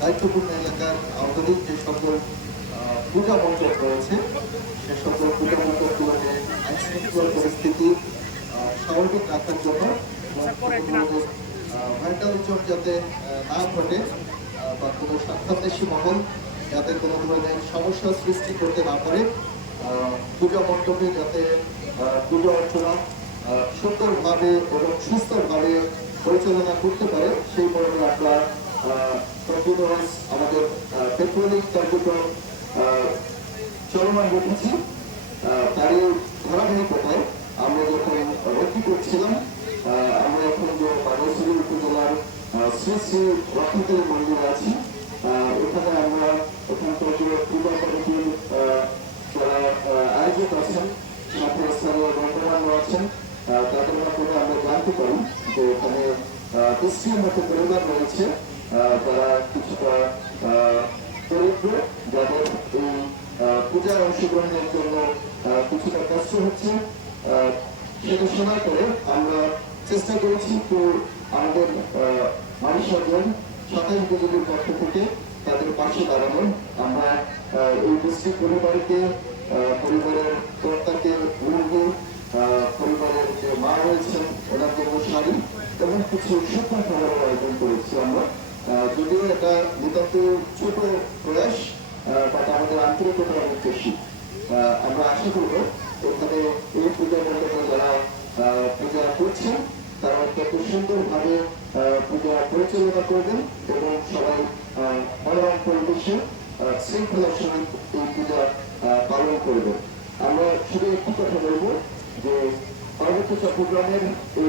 দায়িত্বপূর্ণ এলাকার আন্তরিক যে সকল পূজা মণ্ডপ রয়েছে, সে সকল পূজা মণ্ডপগুলোকে আইন শৃঙ্খলা পরিস্থিতি স্বাভাবিক রাখার জন্য ভাইটালিজম যাতে না ঘটে বা কোনো স্বার্থান্বেষী মহল যাতে কোনো ধরনের সমস্যা সৃষ্টি করতে না পারে পূজা মণ্ডপে যাতে পূজা অর্চনা সুন্দরভাবে এবং সুস্থভাবে পরিচালনা করতে পারে, সেই মর্মে আমরা কন্টিনিউয়াস আমাদের কার্যক্রম আহ, চলমান রেখেছি। তারই ধারাবাহিকতায় আমরা যখন রক্ষী করছিলাম আমরা এখন যে বাগেশ্বরী উপজেলার শ্রী শ্রী রক্ষিতের মন্দির আছি। এখানে আমরা ওখানকার যে পূজা কমিটির যারা আয়োজক আছেন সাথে স্থানীয় গণ্যমান্য আছেন তাদের মাধ্যমে আমরা জানতে পারি যে এখানে ক্রিস্টিয়ান মতো পরিবার রয়েছে যারা কিছুটা দরিদ্র যাদের এই পূজায় অংশগ্রহণের জন্য কিছুটা কষ্ট হচ্ছে। সেটা শোনার পরে আমরা চেষ্টা করেছি তো আমাদের আহ, মানুষ একজন সাতাশ বিজেপির পক্ষ থেকে তাদের পাশে দাঁড়ানো আমরা এই ডিস্ট্রিক্ট পরিবারকে পরিবারের কর্তাকে পরিবারের যে মা রয়েছেন ওনার জন্য শাড়ি। এবং কিছু শুকনো খাবারের আয়োজন করেছি আমরা যদিও এটা নিতান্ত ছোট প্রয়াস বাট আমাদের আন্তরিকতার আহ, আমরা আশা করব এখানে এই পূজা মণ্ডপে যারা পূজা করছেন তারা অত্যন্ত সুন্দরভাবে পূজা পরিচালনা করবেন এবং সবাই মনোরম পরিবেশে শৃঙ্খলার সহিত এই পূজা পালন করবেন আমরা শুধু একটি কথা বলব যে পার্বত্য চট্টগ্রামের এই